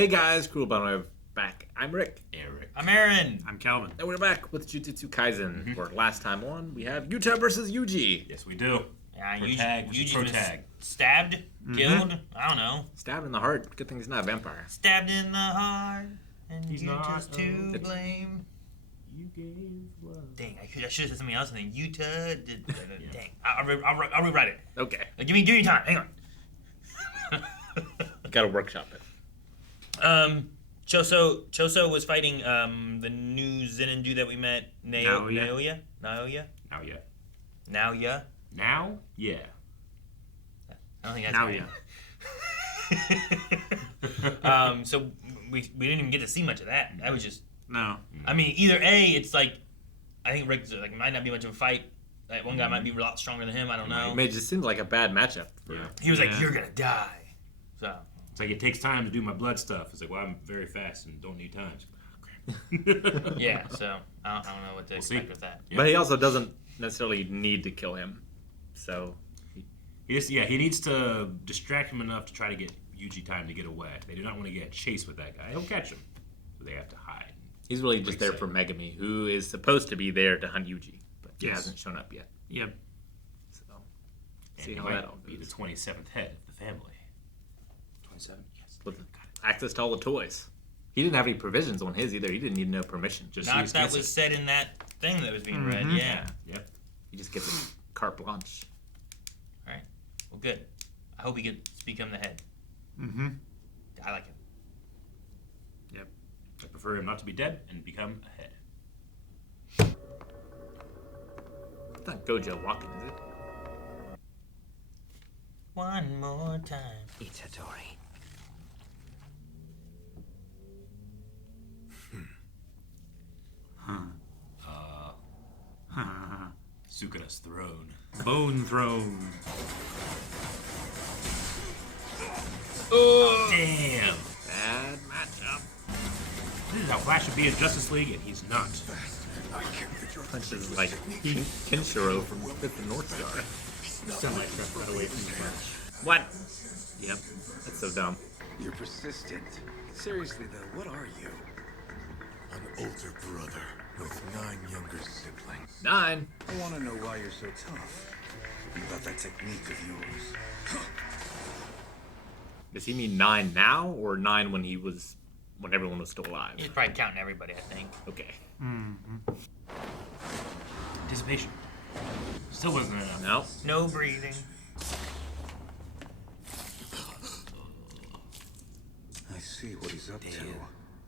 Hey guys, cool about back. I'm Rick. Eric. I'm Aaron. I'm Calvin. And we're back with Jujutsu Kaisen. For last time on, we have Yuta versus Yuji. Yes, we do. Yeah, Yuji was tag. stabbed, killed. I don't know. Stabbed in the heart. Good thing he's not a vampire. Stabbed in the heart, and He's you not, just to blame. You gave love. Dang, I should have said something else, and then Utah did. Dang, I'll rewrite it. Okay. Give me time. Hang on. You gotta workshop it. Choso was fighting the new Zenju that we met, Naoya. Now, yeah. Now, yeah. Now, yeah. I don't think that's Now, right. yeah. So we didn't even get to see much of that. That was just. No. I mean, either A, it's like, I think Rick's like might not be much of a fight. Like one guy might be a lot stronger than him. I don't know. It just seemed like a bad matchup. He was like, "You're gonna die." So. It's like it takes time to do my blood stuff. It's like, well, I'm very fast and don't need time. Yeah, so I don't know what to expect with that. But he also doesn't necessarily need to kill him. So. He needs to distract him enough to try to get Yuji time to get away. They do not want to get chased with that guy. He'll catch him. So they have to hide. He's really just there for Megami, who is supposed to be there to hunt Yuji, but he hasn't shown up yet. Yep. So, And see he how might that all be the goes. 27th head of the family. 27? Yes. With access to all the toys. He didn't have any provisions on his either. He didn't need no permission. Just Not use that guessing. was said in that thing that was being read. Mhm. Yeah. Yep. He just gets a carte blanche. All right. Well, good. I hope he gets to become the head. Mm-hmm. I like him. Yep. I prefer him not to be dead and become a head. It's not Gojo walking, is it? One more time. Itadori. Sukuna's throne. Bone Throne. Oh, damn. Bad matchup. This is how Flash should be in Justice League, and he's not. Punches like Kenshiro from Fifth and North Star. Semi-truck got away from the punch. What? Yep. That's so dumb. You're persistent. Seriously though, what are you? An older brother with 9 younger siblings. 9. I want to know why you're so tough. About that technique of yours. Does he mean 9 now or 9 when everyone was still alive? He's probably counting everybody, I think. Okay. Anticipation. Still wasn't enough. No. No breathing. I see what he's up to.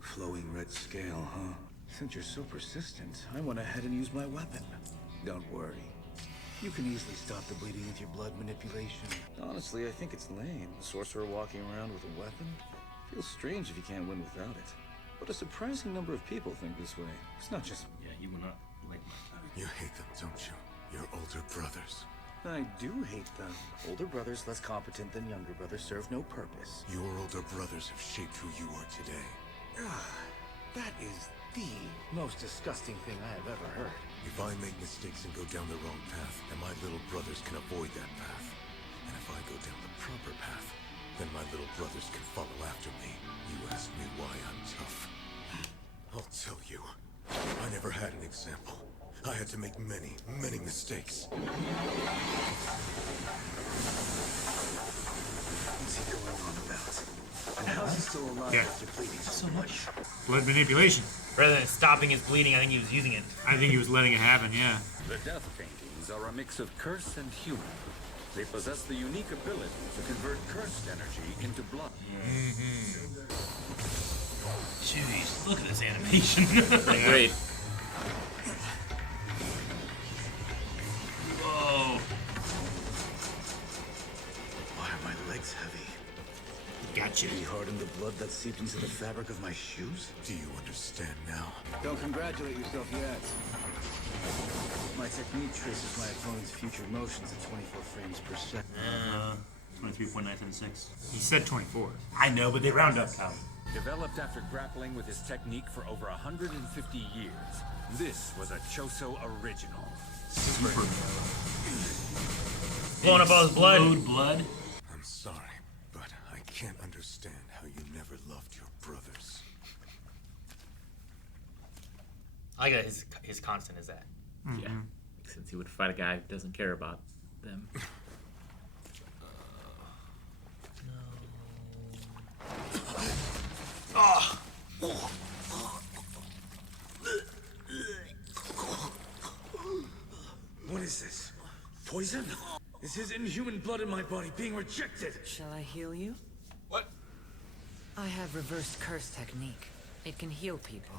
Flowing red scale, huh? Since you're so persistent, I went ahead and used my weapon. Don't worry. You can easily stop the bleeding with your blood manipulation. Honestly, I think it's lame. A sorcerer walking around with a weapon? Feels strange if you can't win without it. But a surprising number of people think this way. It's not just... Yeah, you will not like You hate them, don't you? Your older brothers. I do hate them. Older brothers less competent than younger brothers serve no purpose. Your older brothers have shaped who you are today. That is the most disgusting thing I have ever heard. If I make mistakes and go down the wrong path, then my little brothers can avoid that path. And if I go down the proper path, then my little brothers can follow after me. You ask me why I'm tough. I'll tell you. I never had an example. I had to make many, many mistakes. What's he going on about? And how's he still alive Yeah. after bleeding so much? Blood manipulation. Rather than stopping his bleeding, I think he was using it. I think he was letting it happen, yeah. The Death Paintings are a mix of curse and human. They possess the unique ability to convert cursed energy into blood. Jeez, look at this animation. Great. Whoa. Why are my legs heavy? Gotcha. Did he harden the blood that seeped into the fabric of my shoes? Do you understand now? Don't congratulate yourself yet. My technique traces my opponent's future motions at 24 frames per second. 23.976. He said 24. I know, but they round up, Calvin. Developed after grappling with his technique for over 150 years, this was a Choso original. Blowing up all his blood. Explode blood. I'm sorry, but I can't understand how you never loved your I got his constant is that. Yeah. Since he would fight a guy who doesn't care about them. What is this? Poison? Is his inhuman blood in my body being rejected? Shall I heal you? What? I have reversed curse technique. It can heal people.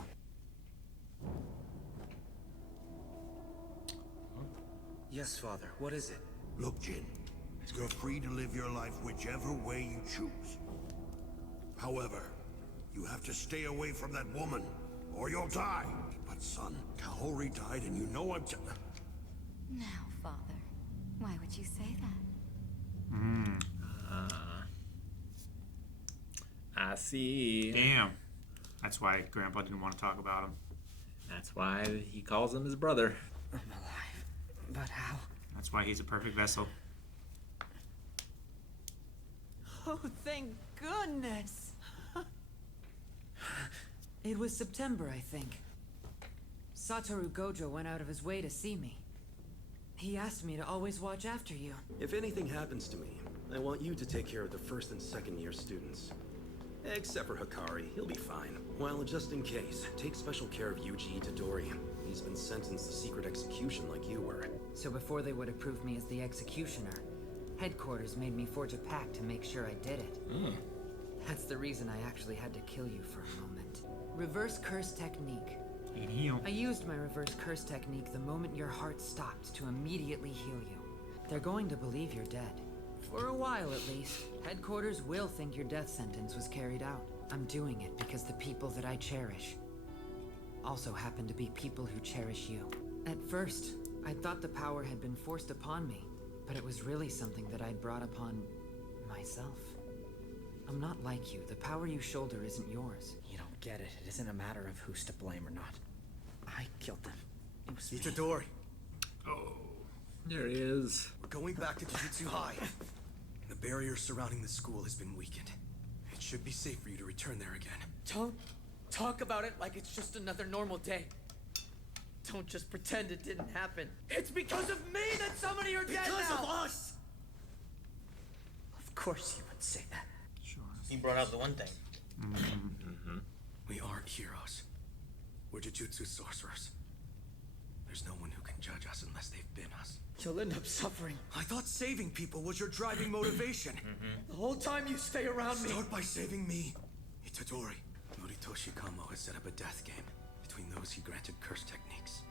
Yes, Father. What is it? Look, Jin, you're free to live your life whichever way you choose. However, you have to stay away from that woman, or you'll die. But son, Kahori died and you know I'm Now, Father, why would you say that? I see. Damn. That's why Grandpa didn't want to talk about him. That's why he calls him his brother. I'm alive. But how? That's why he's a perfect vessel. Oh, thank goodness! It was September, I think. Satoru Gojo went out of his way to see me. He asked me to always watch after you. If anything happens to me, I want you to take care of the first and second year students. Except for Hikari, he'll be fine. While just in case, take special care of Yuji Itadori. He's been sentenced to secret execution like you were. So before they would approve me as the executioner, headquarters made me forge a pact to make sure I did it. That's the reason I actually had to kill you for a moment. Reverse curse technique. He'd heal. I used my reverse curse technique the moment your heart stopped to immediately heal you. They're going to believe you're dead. For a while at least. Headquarters will think your death sentence was carried out. I'm doing it because the people that I cherish also happen to be people who cherish you. At first, I thought the power had been forced upon me, but it was really something that I'd brought upon myself. I'm not like you. The power you shoulder isn't yours. You don't get it. It isn't a matter of who's to blame or not. I killed them. It was me. Itadori, Oh, there he is. we're going back to Jujutsu High. The barrier surrounding the school has been weakened. It should be safe for you to return there again. Don't talk about it like it's just another normal day. Don't just pretend it didn't happen. It's because of me that so many are dead now! Because of us! Of course you would say that. Sure. He brought up the one thing. We aren't heroes. We're Jujutsu sorcerers. There's no one who can judge us unless they've been us. You'll end up suffering. I thought saving people was your driving motivation. The whole time you stay around me. Start by saving me. Itadori. Noritoshi Kamo has set up a death game between those he granted curse techniques.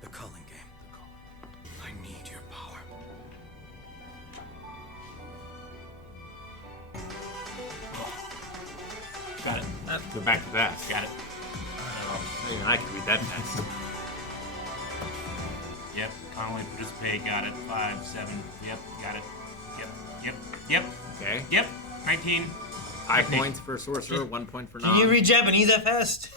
The Culling game. I need your power. Got it. Go back to that. Got it. Even I can read that fast. Yep, Connolly participate, got it. 5, 7, yep, got it. Yep. Okay. Yep, 19. 5 points for sorcerer, 1 point for non. Can you read Japanese that fast?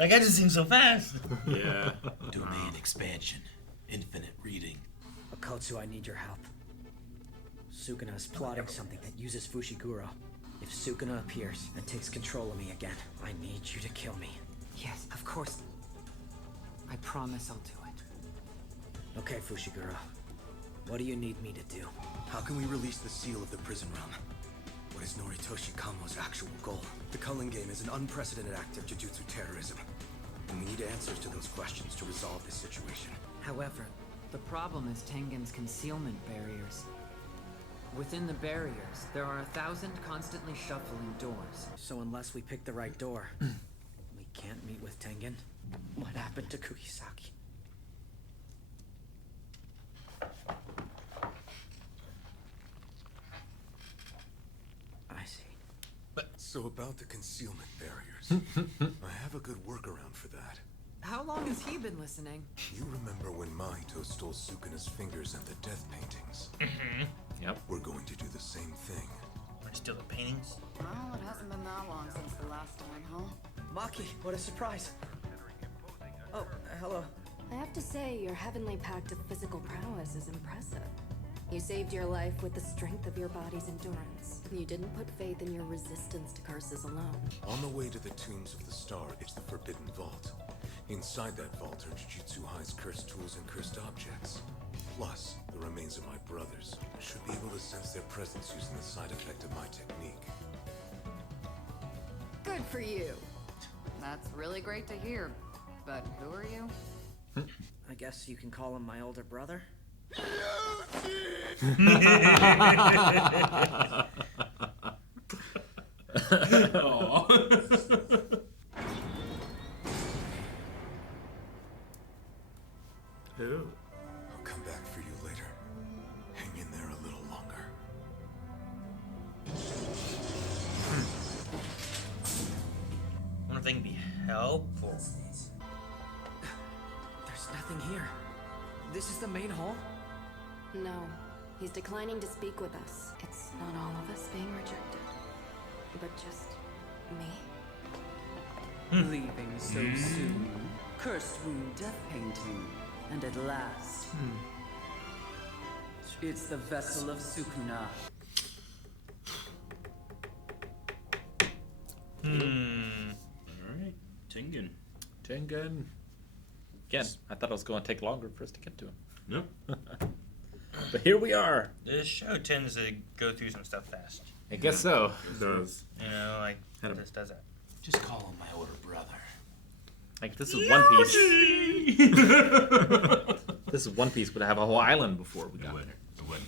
Like, I just seem so fast. Yeah. Domain expansion, infinite reading. Okotsu, I need your help. Sukuna is plotting something that uses Fushiguro. If Sukuna appears and takes control of me again, I need you to kill me. Yes, of course. I promise I'll do it. Okay, Fushiguro. What do you need me to do? How can we release the seal of the prison realm? What is Noritoshi Kamo's actual goal? The Culling game is an unprecedented act of Jujutsu terrorism. And we need answers to those questions to resolve this situation. However, the problem is Tengen's concealment barriers. Within the barriers, there are 1,000 constantly shuffling doors. So unless we pick the right door, we can't meet with Tengen? What happened to Kugisaki? I see. So about the concealment barriers. I have a good workaround for that. How long has he been listening? You remember when Mahito stole Sukuna's fingers and the death paintings? Yep. We're going to do the same thing. We're still the paintings. Well, it hasn't been that long since the last time, huh? Maki, what a surprise. Oh, hello. I have to say, your heavenly pact of physical prowess is impressive. You saved your life with the strength of your body's endurance. You didn't put faith in your resistance to curses alone. On the way to the Tombs of the Star is the Forbidden Vault. Inside that vault are Jujutsu High's cursed tools and cursed objects. Plus, the remains of my brothers. I should be able to sense their presence using the side effect of my technique. Good for you. That's really great to hear. But who are you? I guess you can call him my older brother. Who? I'll come back for you later. Hang in there a little longer. I wonder if they can be helpful. There's nothing here. This is the main hall? No, he's declining to speak with us. It's not all of us being rejected, but just me. Leaving so soon. Cursed wound death painting. And at last, it's the vessel of Sukuna. Alright, Tengen. Tengen. Again, I thought it was going to take longer for us to get to him. No. But here we are. This show tends to go through some stuff fast. I guess so. It does. You know, like, it just does that. Just call him my older brother. Like, this is One Piece. This is One Piece would have a whole island before we got there. It would.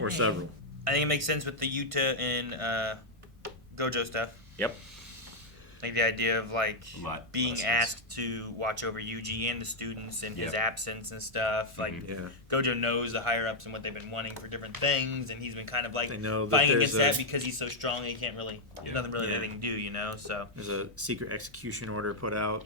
Or several. I think it makes sense with the Yuta and Gojo stuff. Yep. Like the idea of like being less asked to watch over Yuji and the students in his absence and stuff. Like Yeah. Gojo knows the higher ups and what they've been wanting for different things, and he's been kind of like They know that fighting against there's that because he's so strong. He can't really nothing really that they can do, you know. So There's a secret execution order put out.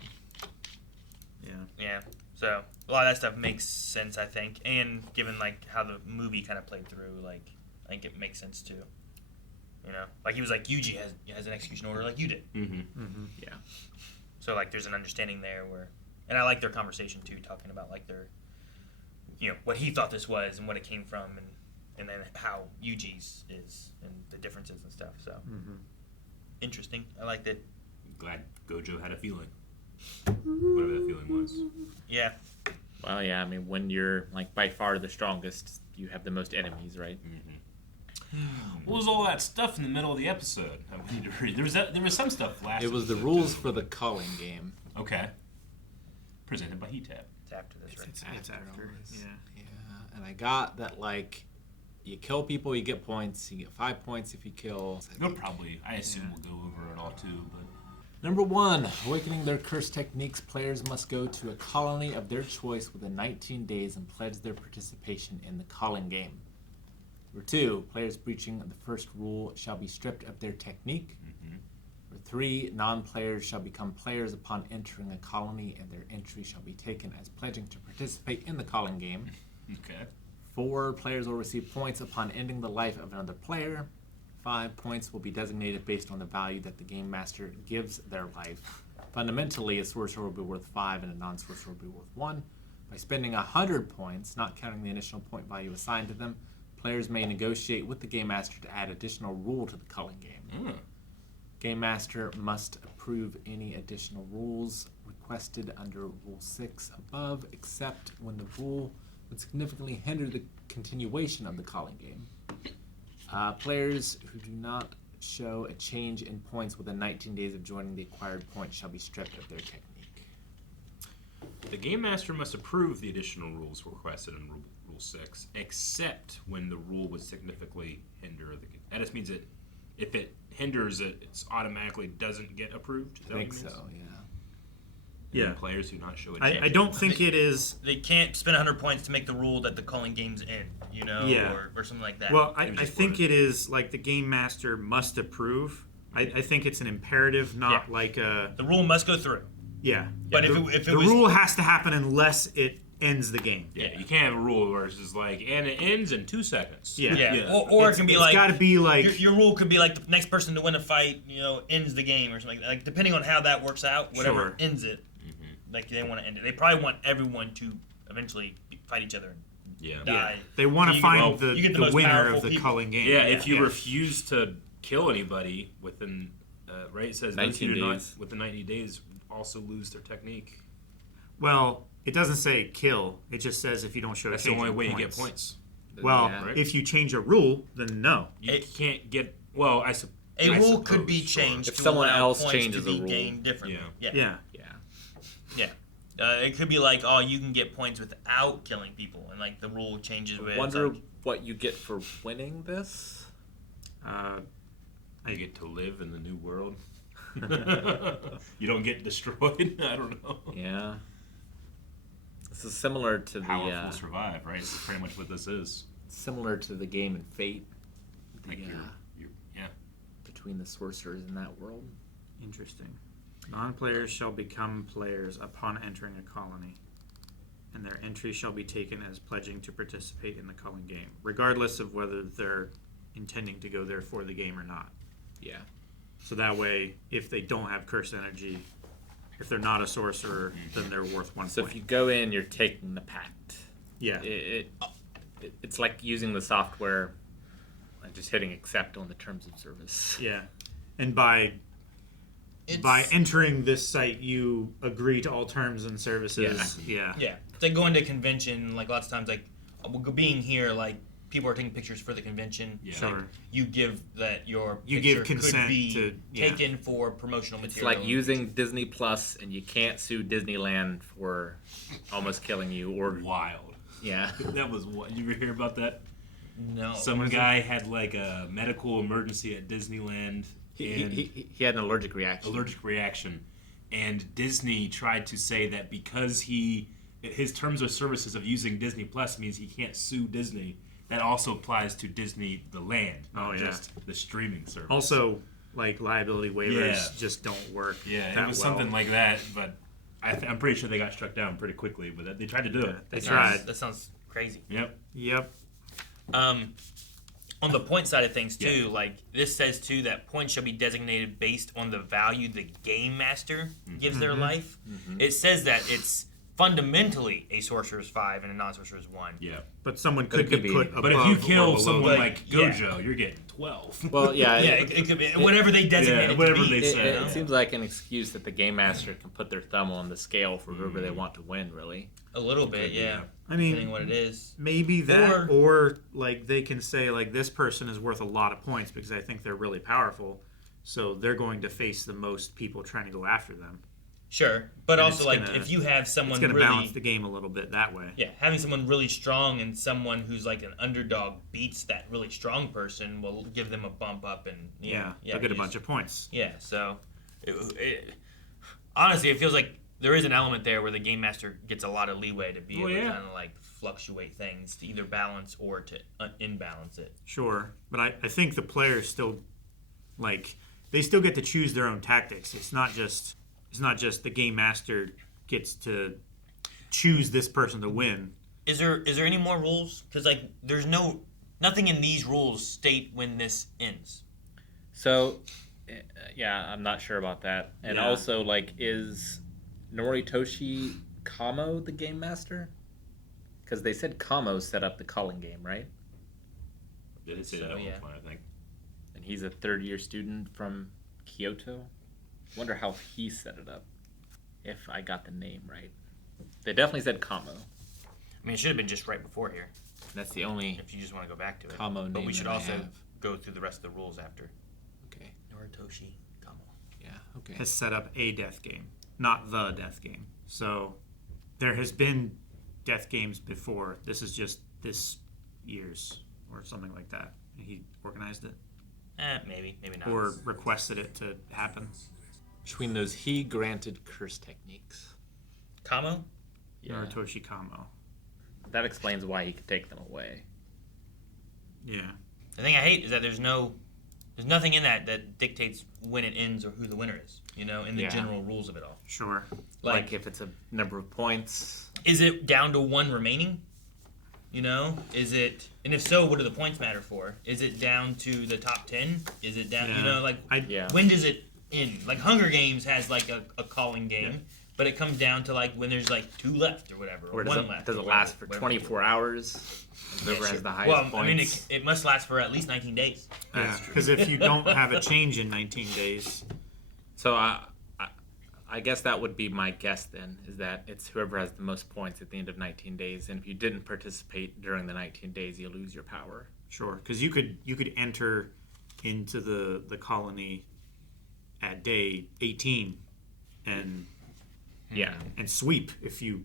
Yeah. yeah. So a lot of that stuff makes sense, I think, and given like how the movie kind of played through, like I think it makes sense too. You know, like he was like Yuji has an execution order like you did. Yeah. So like there's an understanding there where, and I like their conversation too, talking about like their, you know, what he thought this was and what it came from, and then how Yuji's is and the differences and stuff. So interesting. I liked it. Glad Gojo had a feeling. Whatever that feeling was. Yeah. Well, yeah, I mean, when you're, like, by far the strongest, you have the most enemies, right? What was all that stuff in the middle of the episode that we need to read? There was some stuff last It was the episode, rules too. for the Culling game. Okay. Presented by Heat Tab. It's after this, right? It's after. Yeah. Yeah, and I got that, like, you kill people, you get points. You get 5 points if you kill. We'll probably, I assume we'll go over it all too, but... Number 1, awakening their cursed techniques, players must go to a colony of their choice within 19 days and pledge their participation in the Culling game. Number 2, players breaching the first rule shall be stripped of their technique. Number 3, non-players shall become players upon entering a colony, and their entry shall be taken as pledging to participate in the Culling game. Okay. 4, players will receive points upon ending the life of another player. 5 points will be designated based on the value that the game master gives their life. Fundamentally, a sorcerer will be worth 5 and a non-sorcerer will be worth 1. By spending 100 points, not counting the initial point value assigned to them, players may negotiate with the game master to add additional rule to the Culling game. Game master must approve any additional rules requested under Rule 6 above, except when the rule would significantly hinder the continuation of the Culling game. Players who do not show a change in points within 19 days of joining the acquired point shall be stripped of their technique. The Game Master must approve the additional rules requested in Rule 6, except when the rule would significantly hinder the... That just means that if it hinders it, it automatically doesn't get approved? Is that I think what it means? so, yeah. Yeah. Players who not show a change. I don't think it is... They can't spend 100 points to make the rule that the Culling game's in, you know, Yeah. or something like that. Well, I think it is like the game master must approve. I think it's an imperative, not like a... The rule must go through. Yeah. But the, if it the was... rule has to happen unless it ends the game. Yeah, you can't have a rule where it's just like, and it ends in 2 seconds. Yeah. Or it can be like... It's got to be like... Your rule could be like the next person to win a fight, you know, ends the game or something. Like, depending on how that works out, whatever ends it, like, they want to end it. They probably want everyone to eventually fight each other and die. They want to You find get- you get the most winner powerful of the people. culling game. Yeah, if you refuse to kill anybody within, right? It says those 19 who do not days. within 90 days also lose their technique. Well, it doesn't say kill. It just says if you don't show That's the only way you get points. Well, Right? if you change a rule, then no. You can't get. Well, A rule could be changed If to someone allow else points changes to be a rule. gained differently. Yeah. It could be like, oh, you can get points without killing people, and like the rule changes with. Wonder like, what you get for winning this. You get to live in the new world. You don't get destroyed. I don't know. Yeah. This is similar to Powerful survive, right? It's pretty much what this is. Similar to the game in Fate. Like yeah. Between the sorcerers in that world. Interesting. Non-players shall become players upon entering a colony, and their entry shall be taken as pledging to participate in the culling game, regardless of whether they're intending to go there for the game or not. Yeah. So that way, if they don't have cursed energy, if they're not a sorcerer, then they're worth 1 So point. if you go in, you're taking the pact. Yeah. It's like using the software and just hitting accept on the terms of service. Yeah. And by entering this site, you agree to all terms and services. Yeah. It's like going to a convention. Like lots of times, like being here, like people are taking pictures for the convention. Yeah. Like, Sure. you give that your You picture give consent could be to- taken for promotional It's material. like using Disney Plus, and you can't sue Disneyland for almost killing you. Or wild. Yeah. That was what. You ever hear about that? No. Some guy had like a medical emergency at Disneyland. And He had an allergic reaction. And Disney tried to say that because his terms of services of using Disney Plus means he can't sue Disney. That also applies to Disney, the land, not just the streaming service. Also, like liability waivers just don't work. Yeah, that it was well. something like that, but I'm pretty sure they got struck down pretty quickly. But they tried to do it. They tried. That sounds crazy. Yep. On the point side of things too, like this says too that points shall be designated based on the value the game master gives their life. It says that it's fundamentally a sorcerer's 5 and a non-sorcerer's 1. Yeah. But someone could be put above But if you or kill below someone that. like Gojo, you're getting 12. Well, yeah. It could be whatever they designate it whatever to be. they say. It seems like an excuse that the game master can put their thumb on the scale for whoever they want to win, really. A little bit, yeah. I mean, depending what it is. Maybe that, or like they can say like this person is worth a lot of points because I think they're really powerful, so they're going to face the most people trying to go after them. Sure, but And also it's like gonna- if you have someone it's going to really, balance the game a little bit that way. yeah, having someone really strong and someone who's like an underdog beats that really strong person will give them a bump up and They'll get a bunch of points. Yeah, so honestly, it feels like there is an element there where the game master gets a lot of leeway to be able to kind of like fluctuate things to either balance or to imbalance it. Sure, but I think the players still like they still get to choose their own tactics. It's not just the game master gets to choose this person to win. Is there any more rules? Because like there's nothing in these rules state when this ends. So, yeah, I'm not sure about that. And also, like, is Noritoshi Kamo the game master? Because they said Kamo set up the Culling game, right? They did say that at one point, I think. And he's a third-year student from Kyoto. Wonder how he set it up, if I got the name right. They definitely said Kamo. I mean, it should have been just right before here. That's the only if you just want to go back to it. Kamo name but we should that I also have. go through the rest of the rules after. Okay. Noritoshi Kamo. Yeah, okay. Has set up a death game, not the death game. So there has been death games before. This is just this year's or something like that. He organized it. Maybe not. Or requested it to happen. Between those, he granted curse techniques. Kamo? Yeah. Noritoshi Kamo. That explains why he could take them away. Yeah. The thing I hate is that there's nothing in that dictates when it ends or who the winner is. You know, in the general rules of it all. Sure. Like if it's a number of points. Is it down to 1 remaining? You know, is it? And if so, what do the points matter for? Is it down to the top 10? Is it down? You know, like when does it end? Like Hunger Games has like a calling game. but it comes down to like when there's like 2 left or whatever, or 1 left. Does it last for 24 hours? Whoever has the highest well, points. I mean, it must last for at least 19 days. Yeah, because if you don't have a change in 19 days... So I guess that would be my guess then, is that it's whoever has the most points at the end of 19 days, and if you didn't participate during the 19 days, you lose your power. Sure, because you could enter into the colony at day 18 and sweep if you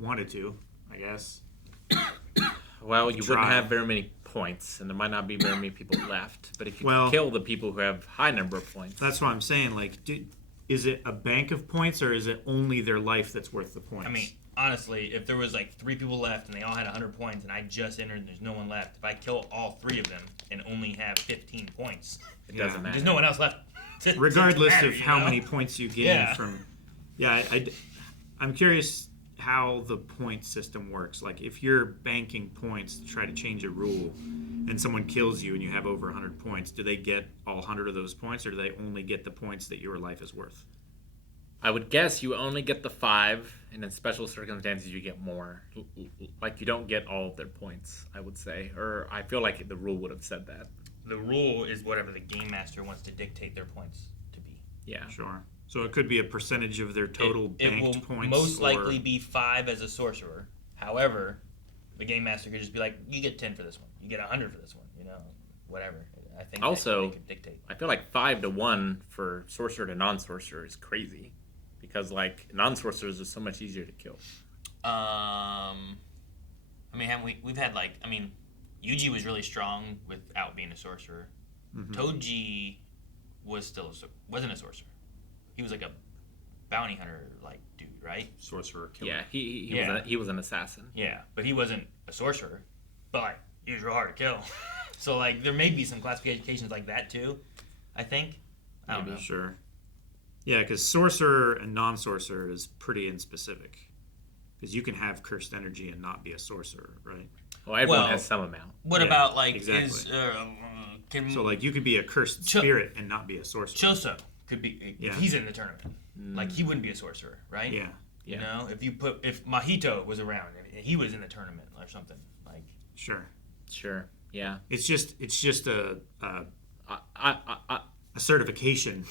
wanted to, I guess. Well, you wouldn't have very many points, and there might not be very many people left. But if you kill the people who have high number of points, that's what I'm saying. Like, is it a bank of points, or is it only their life that's worth the points? I mean, honestly, if there was like 3 people left and they all had 100 points, and I just entered and there's no one left, if I kill all 3 of them and only have 15 points, it doesn't matter. There's no one else left. Regardless of how many points you gain from... Yeah, I'm curious how the point system works. Like, if you're banking points to try to change a rule and someone kills you and you have over 100 points, do they get all 100 of those points, or do they only get the points that your life is worth? I would guess you only get the 5, and in special circumstances you get more. Like, you don't get all of their points, I would say. Or I feel like the rule would have said that. The rule is whatever the game master wants to dictate their points to be. Yeah. Sure. So it could be a percentage of their total banked points. It will most likely be 5 as a sorcerer. However, the game master could just be like, you get 10 for this one. You get 100 for this one. You know, whatever. I think also, they could dictate. I feel like 5 to 1 for sorcerer to non-sorcerer is crazy. Because, like, non-sorcerers are so much easier to kill. I mean, we've had, like, I mean, Yuji was really strong without being a sorcerer. Mm-hmm. Toji wasn't a sorcerer. He was like a bounty hunter, like, dude, right? Sorcerer, killer. Yeah, he was an assassin. Yeah, but he wasn't a sorcerer. But, like, he was real hard to kill. So, like, there may be some classifications like that, too, I think. I don't know. Sure. Yeah, because sorcerer and non-sorcerer is pretty inspecific. Because you can have cursed energy and not be a sorcerer, right? Well, everyone has some amount. What about, like, exactly. So, like, you could be a cursed spirit and not be a sorcerer. Choso could be, if he's in the tournament. Like, he wouldn't be a sorcerer, right? Yeah. You know, if Mahito was around and he was in the tournament or something, like. Sure. Yeah. It's just a certification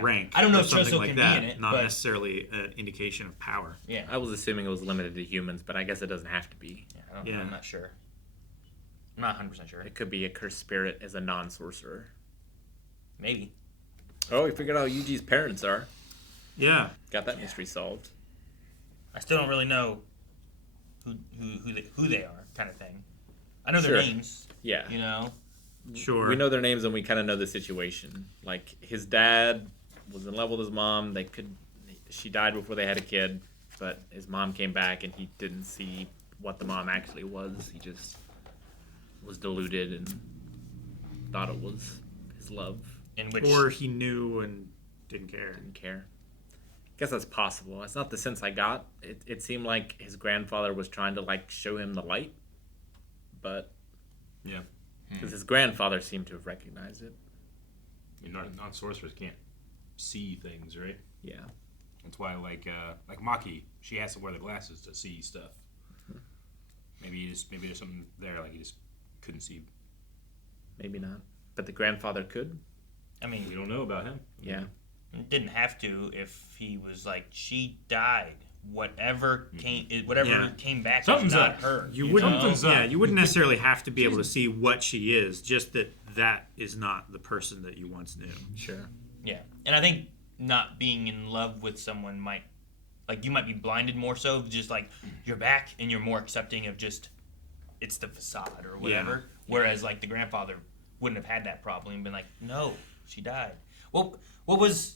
rank. I don't know if something Choso like can that, be in it, not but necessarily an indication of power. Yeah. I was assuming it was limited to humans, but I guess it doesn't have to be. Yeah, I'm not sure. I'm not 100% sure. It could be a cursed spirit as a non-sorcerer. Maybe. Oh, we figured out who Yuji's parents are. Yeah. Got that mystery solved. I still don't really know who they are, kind of thing. I know their names. Yeah. You know? Sure. We know their names and we kind of know the situation. Like, his dad was in love with his mom. She died before they had a kid, but his mom came back and he didn't see what the mom actually was. He just was deluded and thought it was his love. Or he knew and didn't care. I guess that's possible. That's not the sense I got. It seemed like his grandfather was trying to, like, show him the light, but yeah, because his grandfather seemed to have recognized it. I mean, non-sorcerers can't see things, right? Yeah. That's why, like Maki, she has to wear the glasses to see stuff. Maybe there's something there, like he just couldn't see. Maybe not. But the grandfather could. I mean, we don't know about him. Yeah. Didn't have to if he was like, she died. Whatever came back Something's is not up. her. You wouldn't necessarily have to be able to see what she is, just that is not the person that you once knew. Sure. Yeah. And I think not being in love with someone might, like, you might be blinded more so, just like you're back and you're more accepting of just it's the facade or whatever. Yeah. Whereas like the grandfather wouldn't have had that problem and been like, no, she died. Well, what was?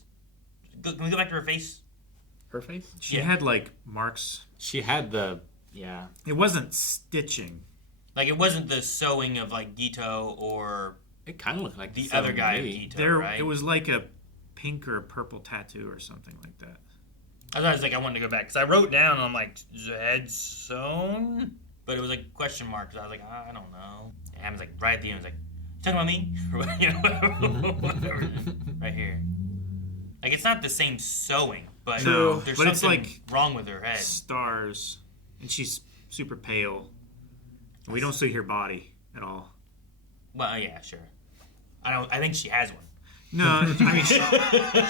Can we go back to her face? Her face? She had like marks. She had yeah. It wasn't stitching. Like it wasn't the sewing of like Gito or. It kind of looked like the other guy of Gito, right? It was like a pink or a purple tattoo or something like that. I was like, I wanted to go back because I wrote down and I'm like, head sewn, but it was like question mark. So I was like, I don't know. And I was like, right at the end, I was like, talking about me, you know, whatever, right here. Like it's not the same sewing, but No, there's but something it's like wrong with her head. stars, and she's super pale. We don't see her body at all. Well, yeah, sure. I think she has one. No, I mean she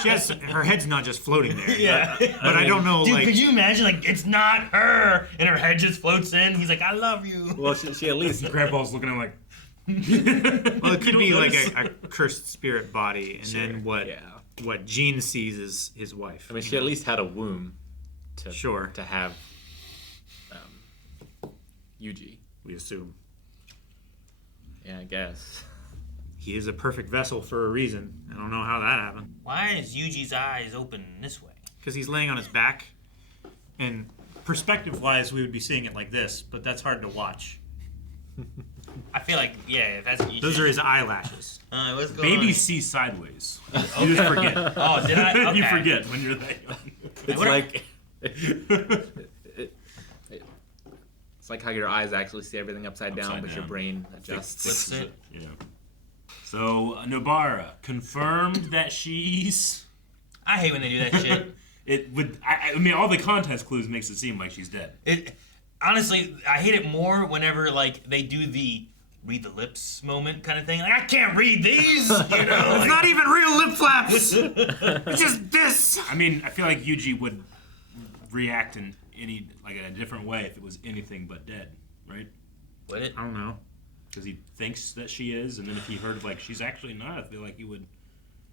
has her head's not just floating there. Yeah, but I don't know. Dude, like, could you imagine? Like, it's not her, and her head just floats in. He's like, "I love you." Well, she at least Grandpa's looking at him like. well, it could You be don't like notice? a cursed spirit body, and then what? Yeah. What Jean sees is his wife. I mean, she at least had a womb to Sure. to have Yuji. We assume Yeah, I guess. he is a perfect vessel for a reason. I don't know how that happened. Why is Yuji's eyes open this way? Because he's laying on his back, and perspective-wise, we would be seeing it like this, but that's hard to watch. I feel like, yeah, that's what you Those should- are his eyelashes. What's going on? Babies see sideways. You just forget. Oh, did I? Okay. You forget when you're that young. It's like it's like how your eyes actually see everything upside down, Upside but your down. brain adjusts. Flips it. Yeah. So Nobara confirmed that she's. I hate when they do that shit. It would. I mean, all the context clues makes it seem like she's dead. Honestly, I hate it more whenever like they do the read the lips moment kind of thing. Like, I can't read these. You know, It's not even real lip flaps. It's just this. I mean, I feel like Yuji would react in a different way if it was anything but dead, right? Would it? I don't know. Because he thinks that she is, and then if he heard like she's actually not, I feel like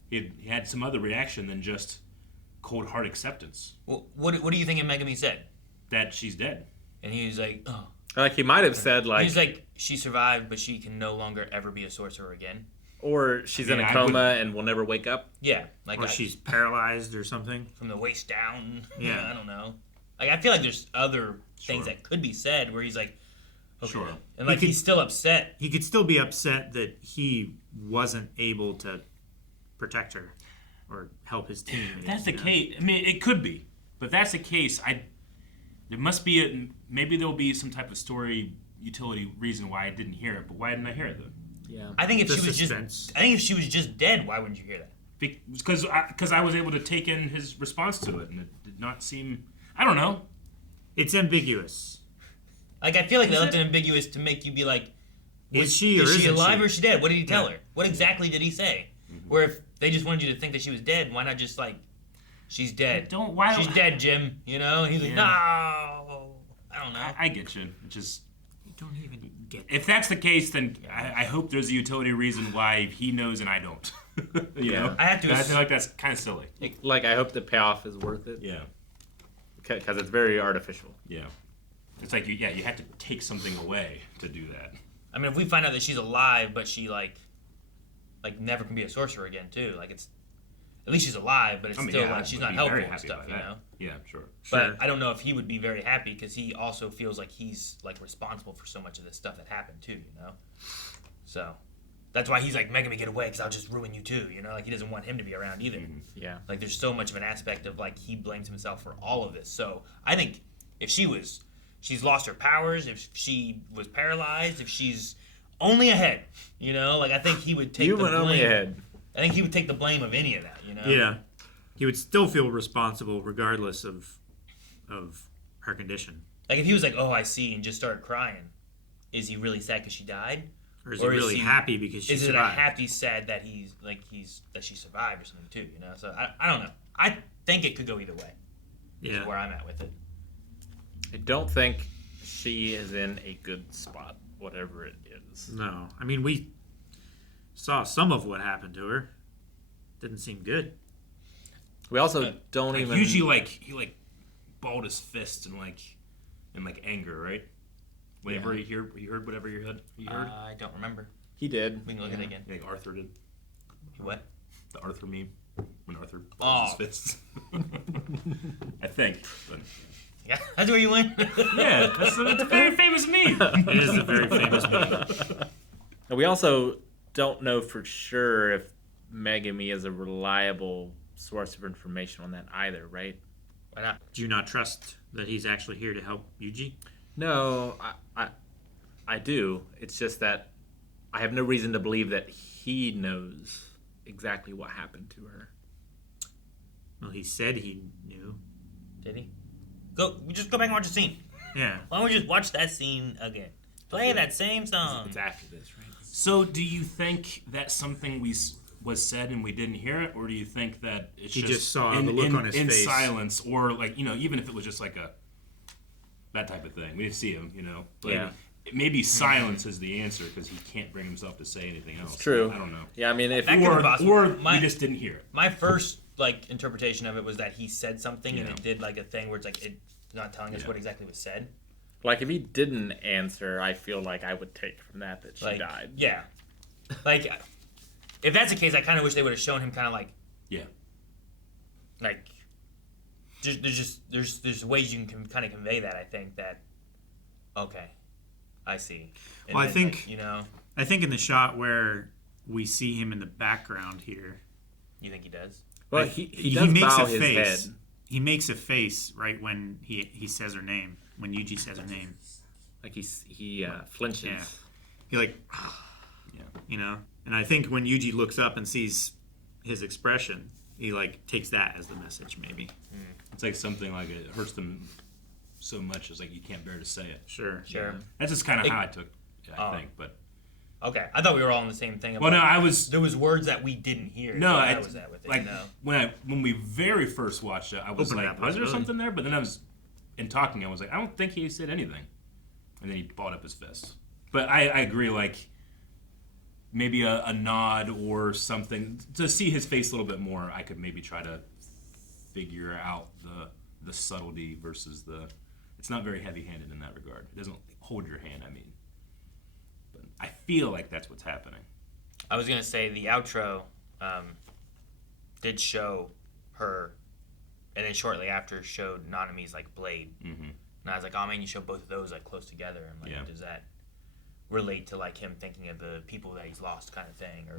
he had some other reaction than just cold hard acceptance. Well, what do you think Megami said? That she's dead. And he was like, oh. Like he might have said like, He's like, she survived, but she can no longer ever be a sorcerer again. or she's in Yeah, a I coma would- and will never wake up. Yeah, like Or she's paralyzed or something. from the waist down. Yeah. I don't know. Like I feel like there's other things Sure. that could be said where he's like, okay. Sure. And like he's still upset. He could still be upset that he wasn't able to protect her or help his team. If that's the you know? case, I mean, it could be, but if that's the case, there must be maybe there'll be some type of story utility reason why I didn't hear it. But why didn't I hear it then? Yeah. I think if The she was suspense. I think if she was just dead, why wouldn't you hear that? Because I was able to take in his response to it, and it did not seem. I don't know. It's ambiguous. Like I feel like they Is left it? it ambiguous to make you be like, Is she or is she isn't alive she? or is she dead? What did he tell Yeah. her? What exactly did he say? Where if they just wanted you to think that she was dead, why not just like, she's dead? She's dead, Jim. You know? And he's like, Yeah. no. I don't know. I get you. It just. You don't even get. If that's the case, then I hope there's a utility reason why he knows and I don't. you know? I have to And I feel like that's kind of silly. Like I hope the payoff is worth it. Yeah. Because it's very artificial. Yeah. It's like you have to take something away to do that. I mean, if we find out that she's alive, but she like never can be a sorcerer again, too. Like it's, at least she's alive, but it's I mean, still yeah, like she's I not would be very helpful and happy stuff, about you that. know. Yeah, sure. But I don't know if he would be very happy because he also feels like he's like responsible for so much of this stuff that happened too, you know. So that's why he's like, Megami, get away, because I'll just ruin you too, you know. Like he doesn't want him to be around either. Yeah. Like there's so much of an aspect of like he blames himself for all of this. So I think if she's lost her powers, if she was paralyzed, if she's only ahead, you know, like I think he would take You the went blame. only ahead. I think he would take the blame of any of that, you know. Yeah. He would still feel responsible regardless of her condition. Like if he was like, "Oh, I see," and just started crying, is he really sad because she died, Or is he really happy because she is survived? it a happy sad that that she survived or something too? You know, so I don't know. I think it could go either way. Yeah. Is where I'm at with it. I don't think she is in a good spot, whatever it is. No. I mean, we saw some of what happened to her. Didn't seem good. We also don't Like even. usually he balled his fist in anger, right? Whenever he heard whatever you heard. I don't remember. He did. We can look at it again. Like Arthur did. What? The Arthur meme. When Arthur Oh. balls his fists. I think. But Yeah, that's where you went. yeah, that's a very famous meme. It is a very famous meme. And we also don't know for sure if Megami is a reliable source of information on that either, right? Why not? Do you not trust that he's actually here to help Yuji? No, I do. It's just that I have no reason to believe that he knows exactly what happened to her. Well, he said he knew. Did he? Just go back and watch the scene. Yeah. Why don't we just watch that scene again? Play that same song. It's after this, right? So, do you think that's something was said and we didn't hear it, or do you think that it's He just saw the look on his in face. silence, or like even if it was just like that type of thing, we didn't see him, Like, Yeah. maybe silence is the answer because he can't bring himself to say anything else. It's true. I don't know. Yeah, I mean, if That could be possible. Or we just didn't hear it. My first interpretation of it was that he said something and it did like a thing where it's like it's not telling us what exactly was said. Like, if he didn't answer, I feel like I would take from that she died. Yeah. Like, if that's the case, I kind of wish they would have shown him kind of like... Yeah. Like, there's ways you can kind of convey that, I think, that... Okay. I see. And Well, I then, think... like, I think in the shot where we see him in the background here... You think he does? Well, he does makes bow a his face. head. He makes a face right when he says her name. When Yuji says her name, like he flinches. Yeah. He like, And I think when Yuji looks up and sees his expression, he like takes that as the message. Maybe it's like something like it hurts them so much. It's like you can't bear to say it. Sure. Sure. That's just kind of how I took it, I think. But okay, I thought we were all on the same thing. Well, no, There was words that we didn't hear. No, I was at with it. Like when we very first watched it, I was Open like, that was there possibility. something there? But then I was talking, I was like, I don't think he said anything, and then he balled up his fist. But I agree, like maybe a nod or something to see his face a little bit more. I could maybe try to figure out the subtlety versus the. It's not very heavy-handed in that regard. It doesn't hold your hand. I mean. I feel like that's what's happening. I was gonna say the outro did show her, and then shortly after showed Nanami's like blade, and I was like, oh man, you show both of those like close together, and like, does that relate to like him thinking of the people that he's lost, kind of thing, or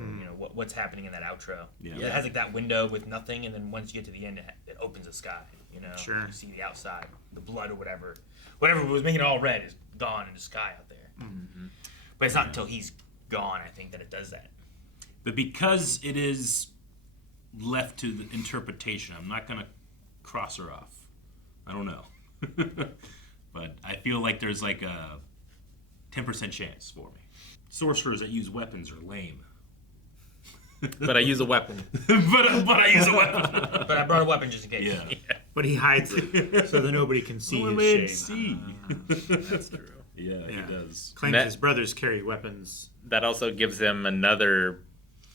what's happening in that outro? Yeah. It has like that window with nothing, and then once you get to the end, it opens the sky. Sure. You see the outside, the blood or whatever was making it all red is gone in the sky out there. But it's not until he's gone, I think, that it does that. But because it is left to the interpretation, I'm not going to cross her off. I don't know. But I feel like there's like a 10% chance for me. Sorcerers that use weapons are lame. But I use a weapon. but I use a weapon. But I brought a weapon just in case. Yeah. But he hides it so that nobody can see his shame. That's true. Yeah, he does. Claims his brothers carry weapons. That also gives him another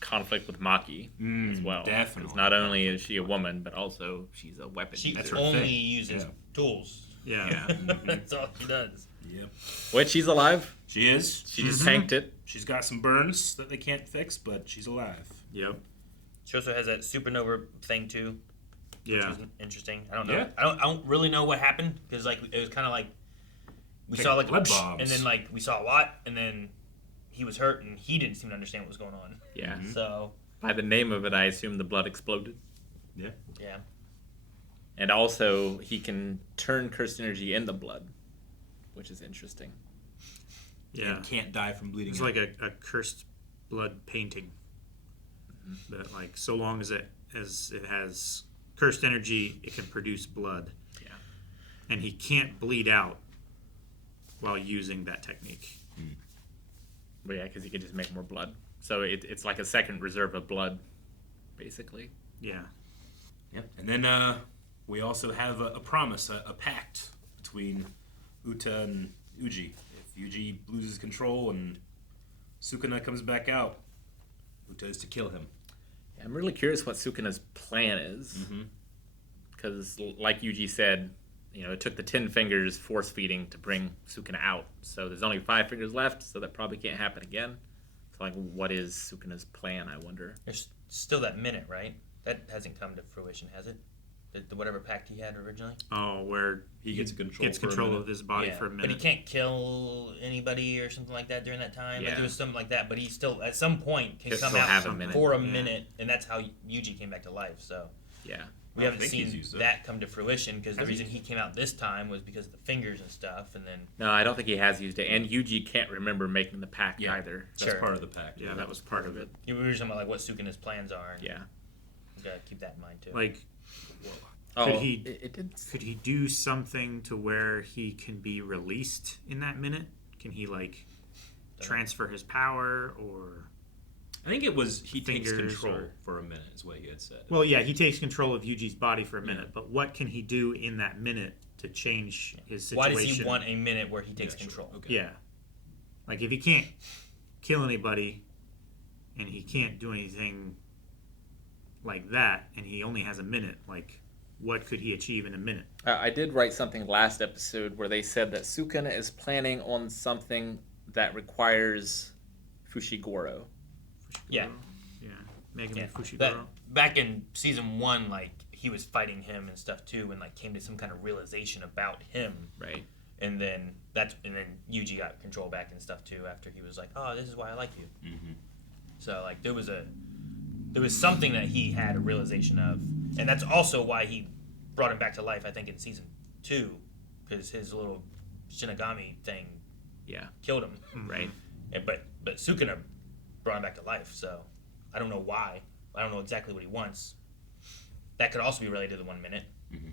conflict with Maki as well. Definitely. Because not only is she a woman, but also she's a weapon. She user. only uses tools. Yeah. That's all she does. Yep. Wait, she's alive? She is. She just tanked it. She's got some burns that they can't fix, but she's alive. Yep. She also has that supernova thing too. Yeah. Which is interesting. I don't know. Yeah. I don't really know what happened because like it was kind of like we Like saw like blood whoosh, bombs. and then like we saw a lot, and then he was hurt and he didn't seem to understand what was going on. Yeah. So By the name of it, I assume the blood exploded. Yeah. yeah. And also, he can turn cursed energy into blood, which is interesting. Yeah. And can't die from bleeding. It's out. like a cursed blood painting. That like so long as it has cursed energy, it can produce blood. Yeah. And he can't bleed out while using that technique. But yeah, because he can just make more blood. So it's like a second reserve of blood, basically. Yeah. Yep. And then we also have a promise, a pact between Uta and Yuji. If Yuji loses control and Sukuna comes back out, Uta is to kill him. Yeah, I'm really curious what Sukuna's plan is. Because, like Yuji said, it took the 10 fingers force feeding to bring Sukuna out. So there's only 5 fingers left, so that probably can't happen again. So, like, what is Sukuna's plan, I wonder? There's still that minute, right? That hasn't come to fruition, has it? The whatever pact he had originally? Oh, where he gets control of his body for a minute. But he can't kill anybody or something like that during that time. Yeah. Like there was something like that, but he still at some point can He'll come have a out minute. for a minute, and that's how Yuji came back to life. So Yeah. we I haven't think he's seen used it. that come to fruition because the Has he? reason he came out this time was because of the fingers and stuff, and then No, I don't think he has used it. And Yuji can't remember making the pact Yeah. either. That's Sure. part of the pact. Yeah, that was part of it. we were talking about like what Sukuna's plans are. And Yeah. we gotta keep that in mind too. Like Could he do something to where he can be released in that minute? Can he like transfer his power, or? I think it was he takes Fingers control or- for a minute, is what he had said. Well, yeah, he takes control of Yuji's body for a minute, but what can he do in that minute to change his situation? Why does he want a minute where he takes control? Okay. Yeah. Like, if he can't kill anybody and he can't do anything like that, and he only has a minute, like, what could he achieve in a minute? I did write something last episode where they said that Sukuna is planning on something that requires Fushiguro. Yeah. Yeah. Megami Yeah. Fushiguro. That, back in season 1, like, he was fighting him and stuff too, and like came to some kind of realization about him. Right. And then Yuji got control back and stuff too after he was like, "Oh, this is why I like you." Mm-hmm. So like there was something that he had a realization of, and that's also why he brought him back to life. I think in season 2, because his little Shinigami thing, killed him. Right. And, but Sukuna brought him back to life. So I don't know why. I don't know exactly what he wants. That could also be related to the 1 minute. Mm-hmm.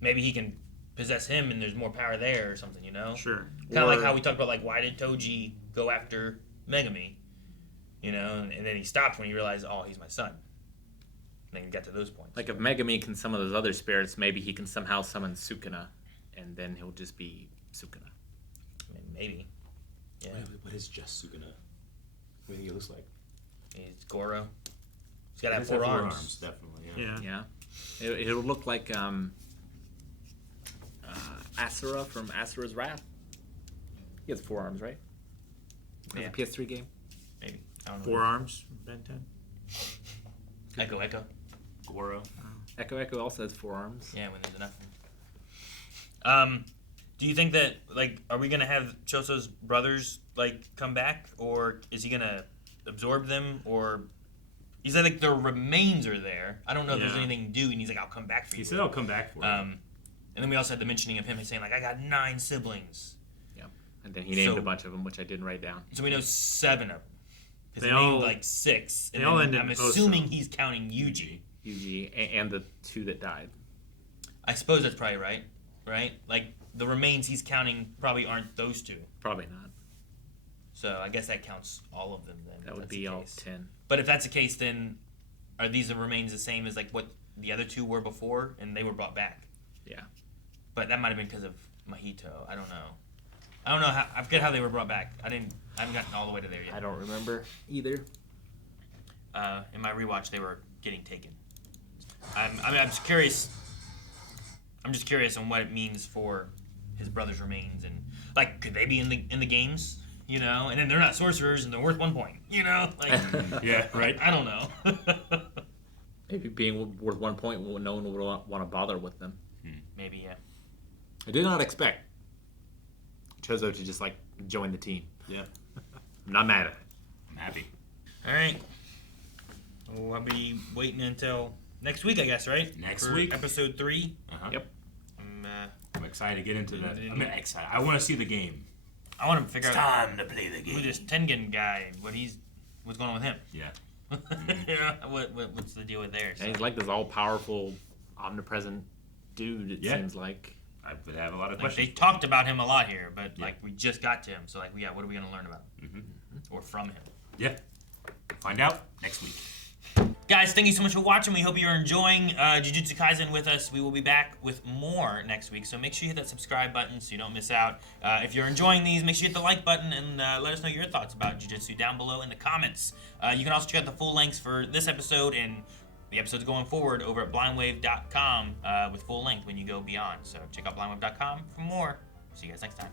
Maybe he can possess him and there's more power there or something, you know? Sure. Kind of like how we talked about, like, why did Toji go after Megami? You know, and then he stopped when he realized, oh, he's my son. And then he got to those points. Like, if Megami can summon those other spirits, maybe he can somehow summon Sukuna, and then he'll just be Sukuna. I mean, maybe. Yeah. What is just Sukuna? What do you think he looks like? He's Goro. He's got to have He does 4 have arms. definitely. Yeah. It'll look like Asura from Asura's Wrath. He has 4 arms, right? Yeah. It's a PS3 game. Maybe. I don't know. 4 arms, Ben 10. Echo. Goro. Echo also has 4 arms. Yeah, when there's enough. Do you think that, like, are we going to have Choso's brothers, like, come back? Or is he going to absorb them? Or he said, like, the remains are there. I don't know if there's anything due. And he's like, I'll come back for you. He said, I'll come back for you. And then we also had the mentioning of him saying, like, I got 9 siblings. Yeah. And then he named a bunch of them, which I didn't write down. So we know 7 of them. Because They he named, all- like, 6. And they all then end in I'm Oso. assuming he's counting Yuji. And the 2 that died. I suppose that's probably right. Right? Like, the remains he's counting probably aren't those 2. Probably not. So I guess that counts all of them then. That would be all 10. But if that's the case, then are these the remains the same as like what the other 2 were before, and they were brought back? Yeah. But that might have been because of Mahito. I don't know how. I forget how they were brought back. I haven't gotten all the way to there yet. I don't remember either. In my rewatch, they were getting taken. I'm just curious. I'm just curious on what it means for his brother's remains, and like, could they be in the games? You know, and then they're not sorcerers, and they're worth 1 point. You know, like yeah, right. I don't know. Maybe being worth 1 point, no one would want to bother with them. Maybe, yeah. I did not expect Choso to just like join the team. Yeah. I'm not mad at it. I'm happy. All right. Well, I'll be waiting until next week, I guess, right? Next For week. Episode 3. Uh-huh. Yep. I'm excited to get into that. I'm excited. I want to see the game. I want to figure It's out time to play the game. who this Tengen guy, what's going on with him? Yeah. Yeah, what's the deal with there? And he's like this all-powerful, omnipresent dude, it seems like. I would have a lot of Like, questions. they talked about him a lot here, but like we just got to him, so like, yeah, what are we gonna learn about? Or from him? Yeah. Find out next week. Guys, thank you so much for watching. We hope you're enjoying Jujutsu Kaisen with us. We will be back with more next week, so make sure you hit that subscribe button so you don't miss out. If you're enjoying these, make sure you hit the like button and let us know your thoughts about Jujutsu down below in the comments. You can also check out the full lengths for this episode and the episodes going forward over at blindwave.com with full length when you go beyond. So check out blindwave.com for more. See you guys next time.